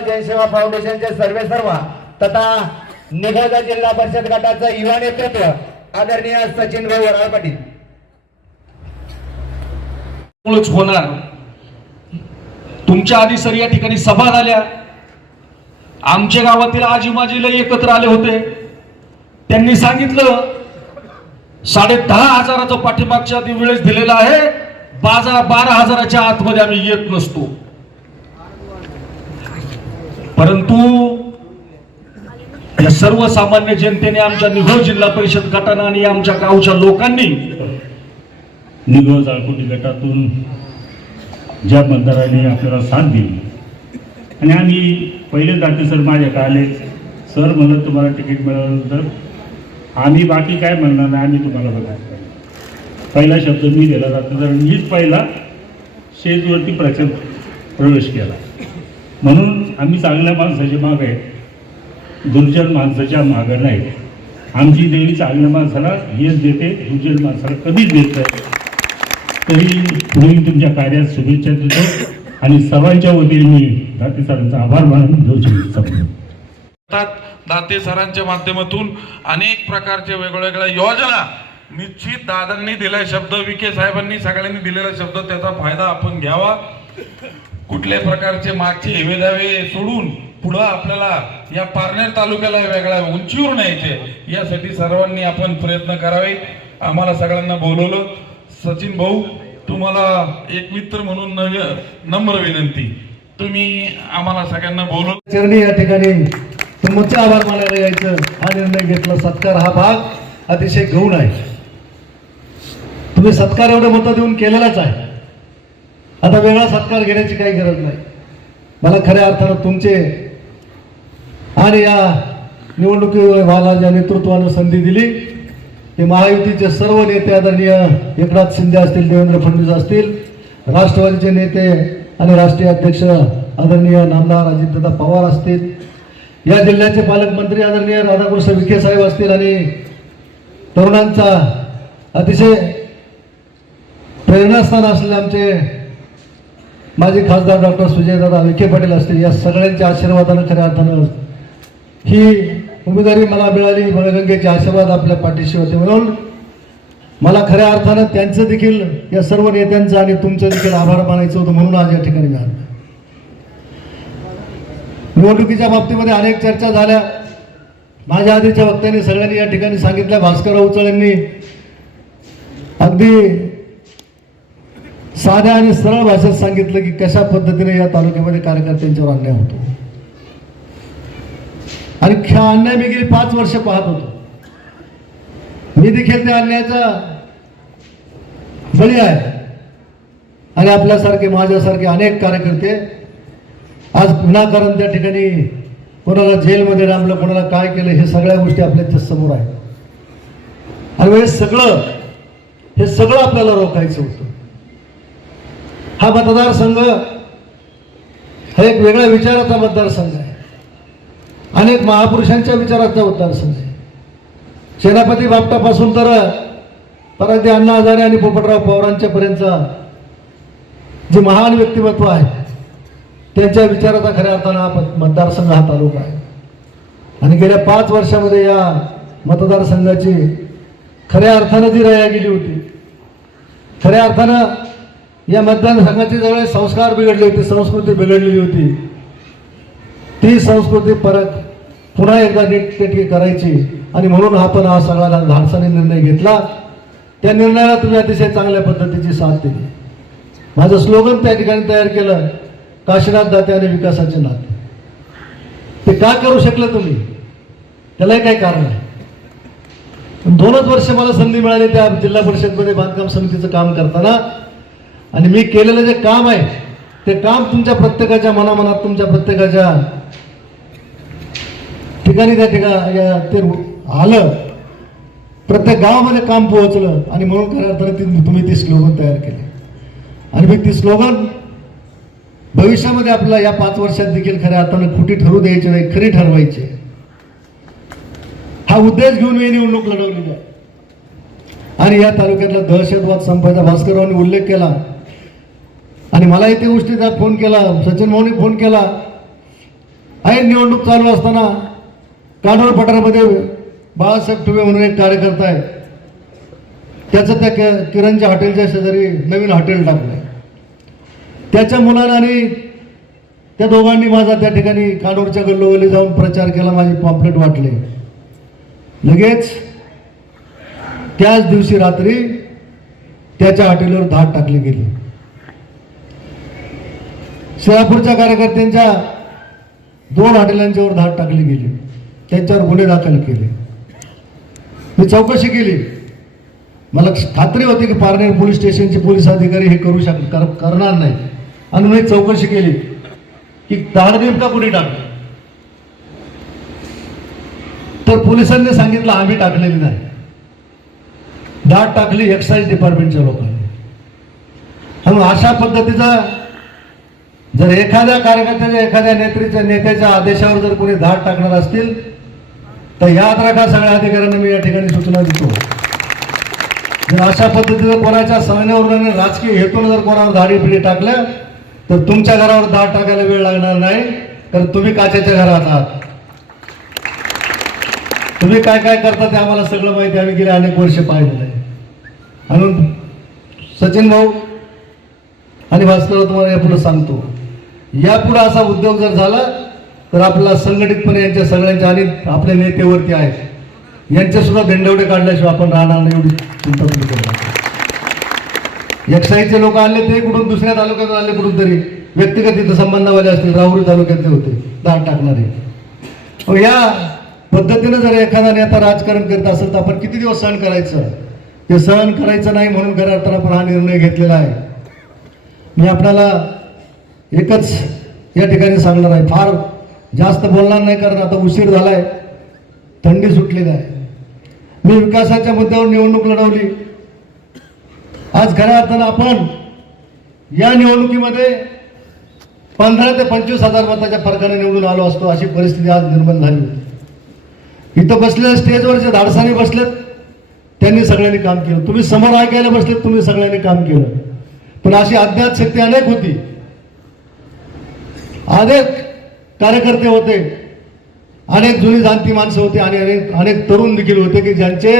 जनसेवा फाउंडेशनचे सर्वे सर्व तथा निघोजा जिल्हा परिषद गटाचं युवा नेतृत्व आदरणीय सचिन भाऊ वराळ पाटील. होणार. तुमच्या आधी सर या ठिकाणी सभा झाल्या. आमच्या गावातील आजी माजीला एकत्र आले होते. त्यांनी सांगितलं साडे दहा हजाराचा पाठीमागच्या आधी वेळेस दिलेला आहे. बाजार बारा हजाराच्या आतमध्ये आम्ही येत नसतो. परंतु या सर्वसामान्य जनतेने आमच्या निघळ जिल्हा परिषद गटानं आणि आमच्या गावच्या लोकांनी निघळ जाळकुटी गटातून ज्या मतदारांनी आपल्याला साथ दिली. आणि आम्ही पहिले जाते सर माझ्याकडे आले सर म्हणत तुम्हाला तिकीट मिळाल्यानंतर आम्ही बाकी काय म्हणणार नाही आम्ही तुम्हाला बघायचं पहिला शब्द मी दिला जातो तर मीच पहिला शेजवरती प्रचंड प्रवेश केला. म्हणून आम्ही चांगल्या माणसाच्या माग आहे. दुर्जन माणसाच्या मागं नाही. आमची देवी चांगल्या माणसाला हेच देते दुर्जन माणसाला कधीच देत नाही. तरी पुढील तुमच्या कार्यात शुभेच्छा देतो आणि सर्वांच्या वतीने मी दाते सरांचा आभार मानून घेऊ इच्छितो दाते सरांच्या माध्यमातून अनेक प्रकारच्या वेगवेगळ्या योजना निश्चित दादांनी दिला शब्द विखे साहेबांनी सगळ्यांनी दिलेला शब्द त्याचा फायदा आपण घ्यावा. कुठल्याही प्रकारचे मागचे हेवेदावे सोडून पुढं आपल्याला या पारनेर तालुक्याला वेगळ्या उंचीवर न्यायचे यासाठी सर्वांनी आपण प्रयत्न करावे. आम्हाला सगळ्यांना बोलवलं. सचिन भाऊ तुम्हाला एक मित्र म्हणून नम्र विनंती. तुम्ही आम्हाला सगळ्यांना बोलव चरणी या ठिकाणी तुमचे आभार मानायला यायचं. हा निर्णय घेतला. सत्कार हा भाग अतिशय गौण आहे. तुम्ही सत्कार एवढं मतं देऊन केलेलाच आहे. आता वेगळा सत्कार घेण्याची काही गरज नाही. मला खऱ्या अर्थानं तुमचे आणि या निवडणुकीवाला ज्या नेतृत्वानं संधी दिली. ते महायुतीचे सर्व नेते आदरणीय एकनाथ शिंदे असतील देवेंद्र फडणवीस असतील राष्ट्रवादीचे नेते आणि राष्ट्रीय अध्यक्ष आदरणीय नामदार अजितदादा पवार असतील या जिल्ह्याचे पालकमंत्री आदरणीय राधाकृष्ण विखे साहेब असतील आणि तरुणांचा अतिशय प्रेरणास्थान असलेले आमचे माझे खासदार डॉक्टर सुजयदादा विखे पाटील असतील या सगळ्यांच्या आशीर्वादानं खऱ्या अर्थानं ही उमेदवारी मला मिळाली बळगंगेचे आशीर्वाद आपल्या पाठीशी होते म्हणून. मला खऱ्या अर्थानं त्यांचं देखील या सर्व नेत्यांचं आणि तुमचं देखील आभार मानायचं होतं म्हणून आज या ठिकाणी मी आलो. निवडणुकीच्या बाबतीमध्ये अनेक चर्चा झाल्या. माझ्या आधीच्या वक्त्यांनी सगळ्यांनी या ठिकाणी सांगितलं भास्कर अवचळ यांनी. अगदी साध्या आणि सरळ भाषेत सांगितलं की कशा पद्धतीने या तालुक्यामध्ये कार्यकर्त्यांच्यावर अन्याय होतो. आणि हा अन्याय मी गेली पाच वर्ष पाहत होतो. मी देखील त्या अन्यायाचा बळी आहे. आणि आपल्यासारखे माझ्यासारखे अनेक कार्यकर्ते आज विनाकारण त्या ठिकाणी कोणाला जेलमध्ये डांबलं कोणाला काय केलं हे सगळ्या गोष्टी आपल्यासमोर आहेत. आणि हे सगळं हे सगळं आपल्याला रोखायचं होतं. हा मतदारसंघ हा एक वेगळ्या विचाराचा मतदारसंघ आहे. अनेक महापुरुषांच्या विचाराचा मतदारसंघ आहे. सेनापती बापटापासून तर परत अण्णा हजारे आणि पोपटराव पवारांच्यापर्यंत जे महान व्यक्तिमत्व आहे त्यांच्या विचाराचा खऱ्या अर्थानं हा मतदारसंघ हा तालुका आहे. आणि गेल्या पाच वर्षामध्ये या मतदारसंघाची खऱ्या अर्थानं जी रया गेली होती खऱ्या अर्थानं या मतदारसंघाचे जवळ संस्कार बिघडले होते संस्कृती बिघडलेली होती. ती संस्कृती परत पुन्हा एकदा नीटनेटकी करायची. आणि म्हणून आपण हा सगळा धाडसाने निर्णय घेतला. त्या निर्णयाला तुम्ही अतिशय चांगल्या पद्धतीची साथ दिली. माझं स्लोगन त्या ठिकाणी तयार केलं काशीनाथ दाते आणि विकासाचे नाते. ते का करू शकलं तुम्ही? त्यालाही काही कारण आहे दोनच वर्ष मला संधी मिळाली त्या जिल्हा परिषदमध्ये बांधकाम समितीचं काम करताना. आणि मी केलेलं जे काम आहे ते काम तुमच्या प्रत्येकाच्या मनामनात तुमच्या प्रत्येकाच्या ठिकाणी त्या ठिकाणी ते आलं. प्रत्येक गावामध्ये काम पोहोचलं आणि म्हणून खऱ्या अर्थाने ती- तुम्ही ती स्लोगन तयार केले. आणि मी ती स्लोगन भविष्यामध्ये आपल्याला या पाच वर्षात देखील खऱ्या अर्थानं खोटी ठरू द्यायची नाही खरी ठरवायची हा उद्देश घेऊन मी निवडणूक लढवलेली आहे. आणि या तालुक्यातला दहशतवाद संपायचा भास्कररावांनी उल्लेख केला. आणि मलाही त्या गोष्टीचा फोन केला सचिन भाऊनी फोन केला. आहे निवडणूक चालू असताना कानोर पठारामध्ये बाळासाहेब ठुबे म्हणून एक कार्यकर्ता आहे. त्याचं त्या किरणच्या हॉटेलच्या शेजारी नवीन हॉटेल टाकलं त्याच्या मुलानं आणि त्या दोघांनी माझा त्या ठिकाणी कानोरच्या गल्लोगल्ली जाऊन प्रचार केला माझी पॉम्पलेट वाटले. लगेच त्याच दिवशी रात्री त्याच्या हॉटेलवर धाड टाकली गेली. सोलापूरच्या कार्यकर्त्यांच्या दोन हॉटेलांच्यावर धाड टाकली गेली. त्यांच्यावर गुन्हे दाखल केले. मी चौकशी केली. मला खात्री होती की पारनेर पोलीस स्टेशनचे पोलीस अधिकारी हे करू शक कर- करणार नाही आणि मी चौकशी केली की धाड नेमका कुणी टाकला? तर पोलिसांनी सांगितलं आम्ही टाकलेली नाही. दाट टाकली एक्साईज डिपार्टमेंटच्या लोकांनी. म्हणून अशा पद्धतीचा जर एखाद्या कार्यकर्त्याच्या एखाद्या नेत्रीच्या नेत्याच्या आदेशावर जर कोणी धाड टाकणार असतील तर याद राखा सगळ्या अधिकाऱ्यांना मी या ठिकाणी सूचना देतो. जर अशा पद्धतीनं कोणाच्या सहण्यावरून राजकीय हेतून जर कोणावर धाडी पिढी टाकल्या तर तुमच्या घरावर धाड टाकायला वेळ लागणार नाही तर तुम्ही काचेच्या घरात आहात. तुम्ही काय काय करता ते आम्हाला सगळं माहिती आम्ही गेले अनेक वर्ष पाहिलेलं आहे. म्हणून सचिन भाऊ आणि भास्कर तुम्हाला यापुढे सांगतो. यापुढे असा उद्योग जर झाला तर आपला संघटितपणे यांच्या सगळ्यांच्या आणि आपल्या नेतेवरती आहे. यांचे सुद्धा दंडवडे काढल्याशिवाय आपण राहणार नाही एवढी चिंता तुम्ही करणार एक्साईजचे लोक आले ते कुठून? दुसऱ्या तालुक्यात आले कुठून तरी? व्यक्तिगत इथं संबंधावाले असतील राहुरी तालुक्यातले होते. दाट टाकणारे. या पद्धतीनं जर एखादा नेता राजकारण करत असेल तर आपण किती दिवस सहन करायचं? ते सहन करायचं नाही म्हणून खऱ्या अर्थानं आपण हा निर्णय घेतलेला आहे. मी आपल्याला एकच या ठिकाणी सांगणार आहे फार जास्त बोलणार नाही कारण आता उशीर झालाय थंडी सुटलेली आहे. मी विकासाच्या मुद्द्यावर निवडणूक लढवली. आज खऱ्या अर्थानं आपण या निवडणुकीमध्ये पंधरा ते पंचवीस हजार मताच्या फरकाने निवडून आलो असतो अशी परिस्थिती आज निर्माण झाली. इथं बसलेल्या स्टेजवर जे धाडसाने बसलेत त्यांनी सगळ्यांनी काम केलं. तुम्ही समोर ऐकायला बसलेत तुम्ही सगळ्यांनी काम केलं. पण अशी अज्ञात शक्ती अनेक होती. अनेक कार्यकर्ते होते अनेक जुनी जाणती माणसं होती आणि अनेक अनेक तरुण देखील होते की ज्यांचे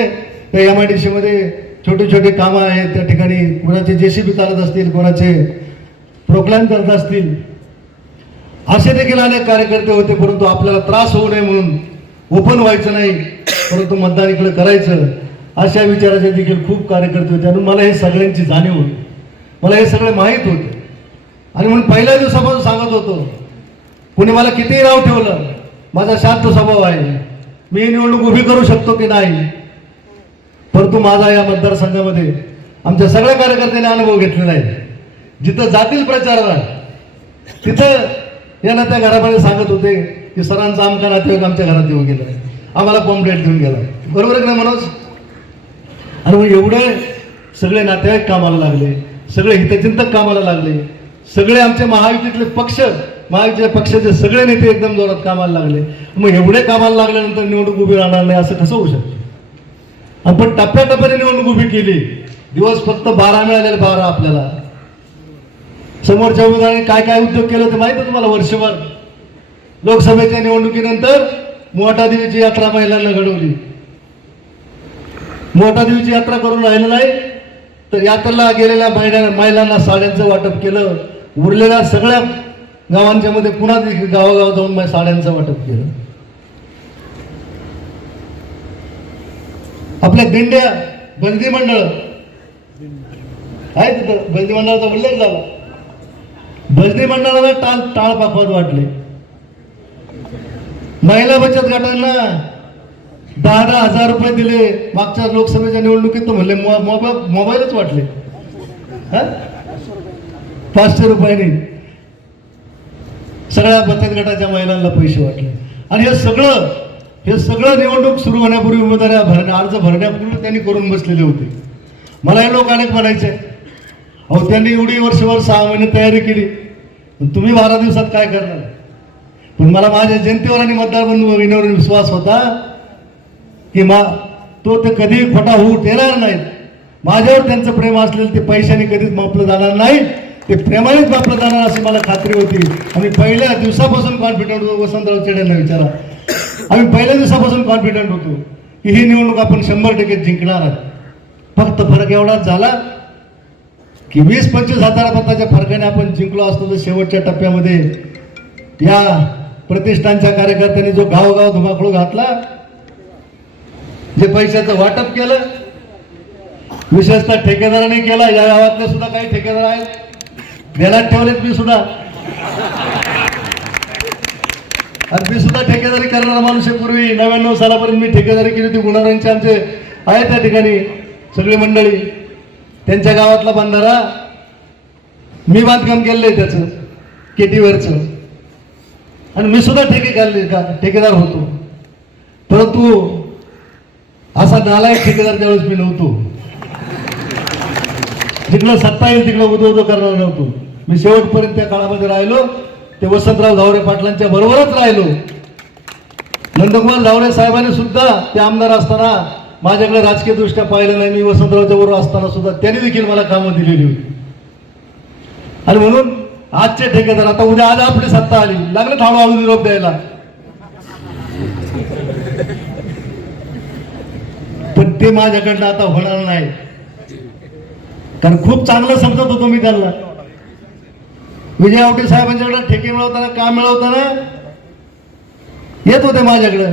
एम आय डी सीमध्ये छोटे छोटे कामं आहेत. त्या ठिकाणी कोणाचे जे सी बी चालत असतील कोणाचे प्रोक्लाईन करत असतील. असे देखील अनेक कार्यकर्ते होते परंतु आपल्याला त्रास होऊ नये म्हणून ओपन व्हायचं नाही परंतु मतदान इकडे करायचं अशा विचाराचे देखील खूप कार्यकर्ते होते. आणि मला हे सगळ्यांची जाणीव होती. मला हे सगळे माहीत होते. आणि म्हणून पहिल्या दिवसापासून सांगत होतो कुणी मला कितीही नाव ठेवलं माझा शांत स्वभाव आहे. मी निवडणूक उभी करू शकतो की नाही? परंतु माझा या मतदारसंघामध्ये आमच्या सगळ्या कार्यकर्त्यांनी अनुभव घेतलेला आहे. जिथं जातील प्रचाराला तिथं या त्या घरामध्ये सांगत होते की सरांचा आमचा नातेवाईक आमच्या घरात येऊन गेला. आम्हाला पॉम्पलेट देऊन गेला. बरोबर आहे का मनोज? आणि मग एवढे सगळे नातेवाईक कामाला लागले सगळे हितचिंतक कामाला लागले. सगळे आमचे महायुतीतले पक्ष महायुतीच्या पक्षाचे सगळे नेते एकदम जोरात कामाला लागले. मग एवढे कामाला लागल्यानंतर निवडणूक उभी राहणार नाही असं कसं होऊ शकतं? आपण टप्प्याटप्प्याने निवडणूक उभी केली. दिवस फक्त बारा मिळालेले बारा आपल्याला. समोरच्या उमेदवारांनी काय काय उद्योग केलं ते माहिती आहे तुम्हाला वर्षभर? लोकसभेच्या निवडणुकीनंतर मोठा देवीची यात्रा महिलांना घडवली. मोठा देवीची यात्रा करून राहिलं नाही तर यात्रेला गेलेल्या महिला महिलांना साड्यांचं वाटप केलं. उरलेल्या सगळ्या गावांच्या मध्ये पुन्हा देखील गावागाव जाऊन मी साड्यांचं वाटप केलं. आपल्या दिंड्या बंदी मंडळ. आहे तिथं. बंदी मंडळाचा उल्लेख झाला. भजनी मंडळाला टाळ टाळ पाकवत वाटले. महिला बचत गटांना दहा दहा हजार रुपये दिले. मागच्या लोकसभेच्या निवडणुकीत म्हणले मोबाईलच वाटले. हा? पाचशे रुपयाने सगळ्या बचत गटाच्या महिलांना पैसे वाटले. आणि हे सगळं हे सगळं निवडणूक सुरू होण्यापूर्वी उमेदवाऱ्या भरण्या अर्ज भरण्यापूर्वी त्यांनी करून बसलेले होते. मला हे लोक अनेक म्हणायचे अहो त्यांनी एवढी वर्षभर सहा महिने तयारी केली. पण तुम्ही बारा दिवसात काय करणार? पण मला माझ्या जनतेवर आणि मतदार बंधू भगिनीवर विश्वास होता की मा तो ते कधी खोटा होऊ देणार नाहीत. माझ्यावर त्यांचं प्रेम असलेलं ते पैशाने कधीच मापलं जाणार नाही ते प्रेमानेच वापरलं जाणार अशी मला खात्री होती. आम्ही पहिल्या दिवसापासून कॉन्फिडंट होतो. वसंतराव चेड्यांना विचारा. आम्ही पहिल्या दिवसापासून कॉन्फिडंट होतो की ही निवडणूक आपण शंभर टक्के जिंकणार आहोत. फक्त फरक एवढाच झाला की वीस पंचवीस हजार मताच्या फरकाने आपण जिंकलो असतो. तर शेवटच्या टप्प्यामध्ये या प्रतिष्ठानच्या कार्यकर्त्यांनी जो गावगाव धुमाकूळ घातला जे पैशाचं वाटप केलं विशेषतः ठेकेदाराने केला या गावातले सुद्धा काही ठेकेदार आहेत. ध्यानात ठेवलेत मी सुद्धा. आणि मी सुद्धा ठेकेदारी करणारा माणूस आहे पूर्वी. नव्याण्णव सालापर्यंत मी ठेकेदारी केली होती. गुणारांचे आमचे आहेत त्या ठिकाणी सगळी मंडळी. त्यांच्या गावातला बांधारा मी बांधकाम केलंय त्याचं केटीवरचं. आणि मी सुद्धा ठेके काढले का ठेकेदार होतो. परंतु असा नालायक ठेकेदार त्यावेळेस मी नव्हतो. जिकडं सत्ता येईल तिकडं उदो उदो करणार नव्हतो. मी शेवटपर्यंत त्या काळामध्ये राहिलो. ते वसंतराव धावरे पाटलांच्या बरोबरच राहिलो. नंदकुमार धावरे साहेबांनी सुद्धा ते आमदार असताना माझ्याकडे राजकीय दृष्ट्या पाहिलं नाही. मी वसंतरावच्या बरोबर असताना सुद्धा त्यांनी देखील मला कामं दिलेली होती. आणि म्हणून आजचे ठेकेदार आता उद्या आज आपली सत्ता आली. लागले हळूहळू निरोप द्यायला. पण ते माझ्याकडनं आता होणार नाही. कारण खूप चांगलं समजत होतो मी त्यांना. विजय आवटे साहेबांच्याकडे ठेके मिळवताना काम मिळवताना येत होते माझ्याकडं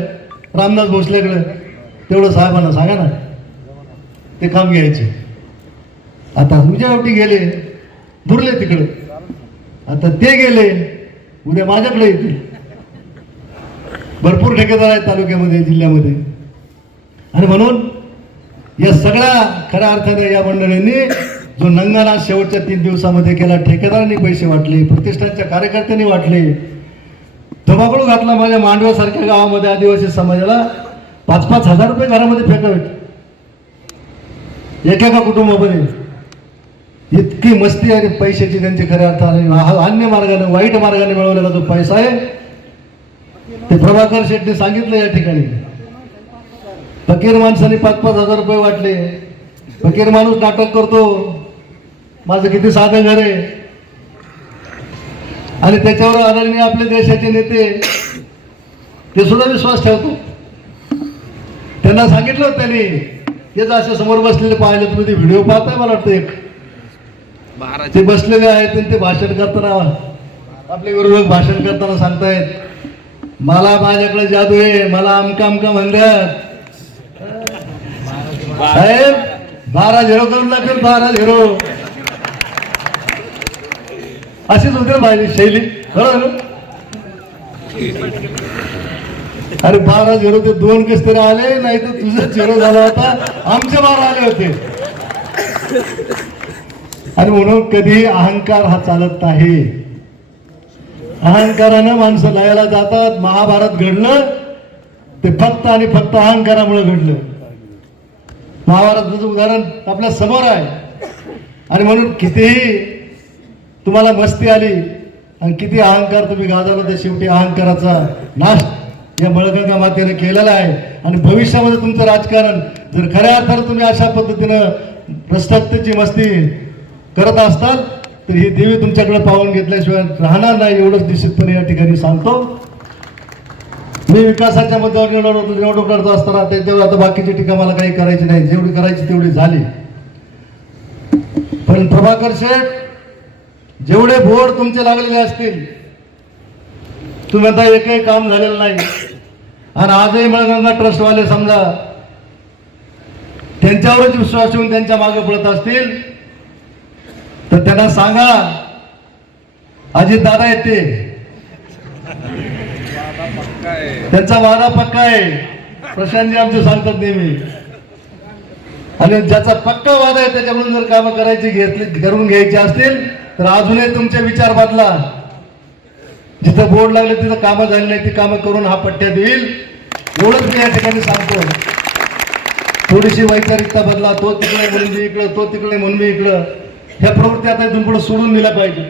रामदास भोसलेकडे. तेवढं साहेबांना सांगा ना ते काम घ्यायचे. आता विजय आवटी गेले बुरले तिकडे. आता ते गेले उद्या माझ्याकडे येतील. भरपूर ठेकेदार आहेत तालुक्यामध्ये जिल्ह्यामध्ये. आणि म्हणून या सगळ्या खऱ्या अर्थाने या मंडळींनी जो नंगाना शेवटच्या तीन दिवसामध्ये केला ठेकेदारांनी पैसे वाटले प्रतिष्ठानच्या कार्यकर्त्यांनी वाटले धबाकडू घातला माझ्या मांडव्यासारख्या गावामध्ये आदिवासी समाजाला. पाच पाच हजार रुपये घरामध्ये फेकावेत. एकेका कुटुंबामध्ये. इतकी मस्ती आणि पैशाची त्यांची खऱ्या अर्थाने हा अन्य मार्गाने वाईट मार्गाने मिळवलेला जो पैसा आहे ते प्रभाकर शेट्टी सांगितलं या ठिकाणी. फकीर माणसाने पाच पाच हजार रुपये वाटले. फकीर माणूस नाटक करतो. माझं किती साधं घर आहे. आणि त्याच्यावर आदरणीय आपले देशाचे नेते ते सुद्धा विश्वास ठेवतो. त्यांना सांगितलं त्यांनी तेच असे समोर बसलेले पाहिले तुम्ही ते व्हिडिओ पाहताय मला वाटतं एक. ते बसलेले आहेत ते भाषण करताना आपले विरोधक भाषण करताना सांगतायत मला माझ्याकडे जादू आहे मला अमका अमका म्हणतात. साहेब बारा झिरो करून लागेल बारा झिरो. अशीच होते माझी शैली. बरोबर अरे बारा झिरो ते दोन कस तरी आले नाही तर तुझा झिरो झाला होता. आमचे बारा आले होते. आणि म्हणून कधी अहंकार हा चालत नाही. अहंकारानं माणसं लयाला जातात महाभारत घडलं ते फक्त आणि फक्त अहंकारामुळे घडलं. महाभारताचं उदाहरण आपल्यासमोर आहे. आणि म्हणून कितीही तुम्हाला मस्ती आली. आणि किती अहंकार तुम्ही गाजवला तर शेवटी अहंकाराचा नाश या बळगंगा मातेने केलेला आहे. आणि भविष्यामध्ये तुमचं राजकारण जर खऱ्या अर्थानं तुम्ही अशा पद्धतीनं भ्रष्टाचाराची मस्ती करत असताल तर ही देवी तुमच्याकडे पाहून घेतल्याशिवाय राहणार नाही एवढंच निश्चितपणे या ठिकाणी सांगतो. मी विकासाच्या मुद्द्यावर निवडणूक निवडणूक लढतो असताना त्याच्यावर आता बाकीची टीका मला काही करायची नाही. जेवढी करायची तेवढी झाली. पण प्रभाकर शेठ जेवढे बोर्ड तुमचे लागलेले असतील तुम्ही आता एकही काम झालेलं नाही. आणि आजही मळगंगा ट्रस्टवाले समजा त्यांच्यावरच विश्वास ठेवून त्यांच्या मागे पळत असतील तर त्यांना सांगा अजित दादा येते. त्यांचा वादा पक्का आहे. प्रशांतजी आमचे सांगतात नेहमी. आणि ज्याचा पक्का वादा आहे त्याच्याकडून जर कामं करायची घेतली करून घ्यायची असतील तर अजूनही तुमचे विचार बदला. जिथं बोर्ड लागले तिथं कामं झाली नाही ती कामं करून हा पट्ट्यात येईल एवढंच मी या ठिकाणी सांगतो. थोडीशी वैचारिकता बदला. तो तिकडे म्हणून मी इकडं तो तिकडे म्हणून मी इकडं. ह्या प्रवृत्ती आता इथून पुढे सोडून दिल्या पाहिजे.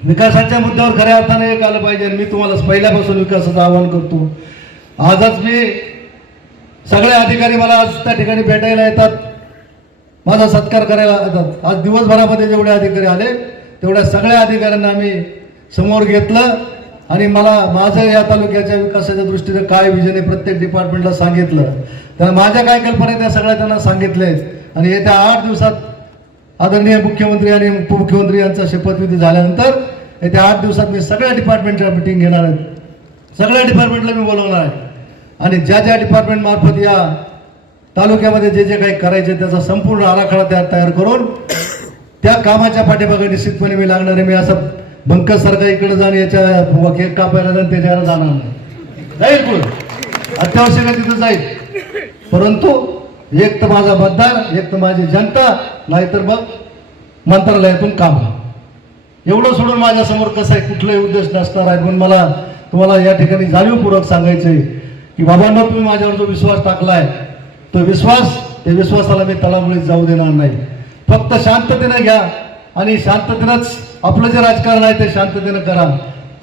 विकासाच्या मुद्द्यावर खऱ्या अर्थाने एक आलं पाहिजे आणि मी तुम्हाला पहिल्यापासून विकासाचं आवाहन करतो. आजच मी सगळे अधिकारी मला आज त्या ठिकाणी भेटायला येतात. माझा सत्कार करायला येतात. आज दिवसभरामध्ये जेवढे अधिकारी आले तेवढ्या सगळ्या अधिकाऱ्यांना आम्ही समोर घेतलं आणि मला माझं या तालुक्याच्या विकासाच्या दृष्टीनं काय विजन आहे प्रत्येक डिपार्टमेंटला सांगितलं. तर माझ्या काय कल्पना आहे त्या सगळ्या त्यांना सांगितले आणि येत्या आठ दिवसात आदरणीय मुख्यमंत्री आणि उपमुख्यमंत्री यांचा शपथविधी झाल्यानंतर येत्या आठ दिवसात मी सगळ्या डिपार्टमेंटच्या मिटिंग घेणार आहे. सगळ्या डिपार्टमेंटला मी बोलवणार आहे. आणि ज्या ज्या डिपार्टमेंट मार्फत या तालुक्यामध्ये जे जे काही करायचे त्याचा संपूर्ण आराखडा त्या तयार करून त्या कामाच्या पाठीमागे निश्चितपणे मी लागणार आहे. मी असं बंकस सारखा इकडे जाऊन याच्या केक कापायला जाऊन त्याच्यावर जाणार नाही. जाईल पुढे अत्यावश्यक आहे तिथं जाईल. परंतु एक तर माझा मतदार एक तर माझी जनता नाहीतर मग मंत्रालयातून काम. एवढं सोडून माझ्यासमोर कसं आहे कुठलाही उद्देश नसणार आहे. म्हणून मला तुम्हाला या ठिकाणी जाणीवपूर्वक सांगायचं आहे की बाबांना तुम्ही माझ्यावर जो विश्वास टाकलाय तो विश्वास त्या विश्वासाला मी तळामुळे जाऊ देणार नाही. फक्त शांततेनं घ्या आणि शांततेनंच आपलं जे राजकारण आहे ते शांततेनं करा.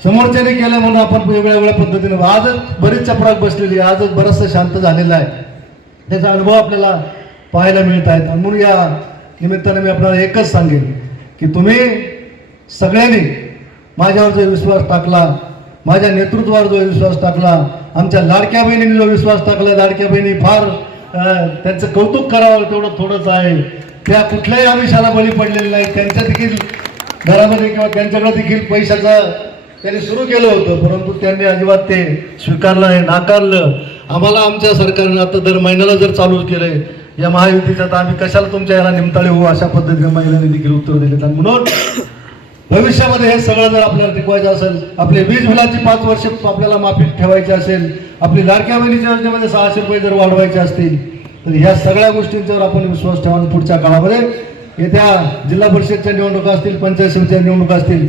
समोरच्याने केलं म्हणून आपण वेगळ्या वेगळ्या पद्धतीनं आजच बरीच चपराक बसलेली आहे. आजच बरंचसं शांत झालेलं आहे. त्याचा अनुभव आपल्याला पाहायला मिळत आहेत. म्हणून या निमित्ताने मी आपल्याला एकच सांगेन की तुम्ही सगळ्यांनी माझ्यावर जो विश्वास टाकला माझ्या नेतृत्वावर जो विश्वास टाकला आमच्या लाडक्या बहिणीने जो विश्वास टाकला लाडक्या बहिणी फार त्यांचं कौतुक करावं तेवढं थोडंच आहे. त्या कुठल्याही आमिषाला बळी पडलेले नाही. त्यांच्या देखील घरामध्ये किंवा त्यांच्याकडे देखील पैशाचं त्यांनी सुरू केलं होतं परंतु त्यांनी अजिबात ते स्वीकारलं नाही नाकारलं. आम्हाला आमच्या सरकारनं आता दर महिन्याला जर चालू केलंय या महायुतीचं तर आम्ही कशाला तुमच्या याला निमताळे होऊ अशा पद्धतीने महिलांनी देखील उत्तर दिले आणि म्हणून भविष्यामध्ये हे सगळं जर आपल्याला टिकवायचं असेल आपले वीज बिलाची पाच वर्ष आपल्याला माफी ठेवायची असेल आपली लाडक्या बहिणीच्या योजनेमध्ये सहाशे रुपये जर वाढवायचे असतील तर ह्या सगळ्या गोष्टींच्यावर आपण विश्वास ठेवा पुढच्या काळामध्ये येत्या जिल्हा परिषदच्या निवडणुका असतील पंचायत समितीच्या निवडणुका असतील.